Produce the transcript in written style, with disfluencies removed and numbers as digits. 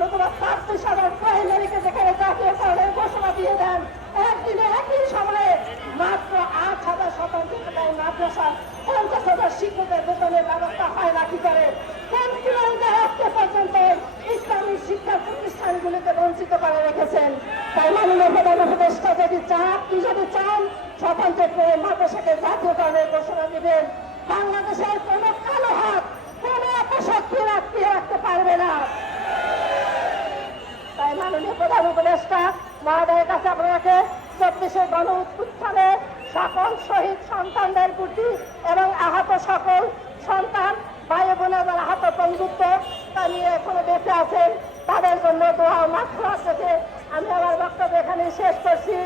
নতুবা 34 সালের প্রাইমারিকে যেখানে জাতীয়করণের ঘোষণা দিয়ে দেন, একদিনে একই সময়ে মাত্র 8,000 শতাংশ মাদ্রাসা 50,000 শিক্ষকের বেতনের ব্যবস্থা হয় না কি করে? কোন কিলোমিটার আজকে পর্যন্ত ইসলামী শিক্ষা প্রতিষ্ঠানগুলিকে বঞ্চিত করে রেখেছেন। তাই মাননীয় প্রধান উপদেষ্টা যদি চান স্বতন্ত্র করে মাদ্রাসাকে জাতীয়করণের ঘোষণা দিবেন, বাংলাদেশের কোনো কালো হাত কোনো অপশক্তি রাখতে পারবে না। তাই মাননীয় প্রধান উপদেষ্টা মহোদয়ের কাছে আপনাকে 24 গণ উত্থানে সকল শহীদ সন্তানদের প্রতি এবং আহত সকল সন্তান ভাই বোন এবং আহত বন্ধুত্ব তা নিয়ে এখনো বেঁচে আছেন, তাদের জন্য দোয়া মাত্র আছে। আমি আমার বক্তব্য এখানে শেষ করছি।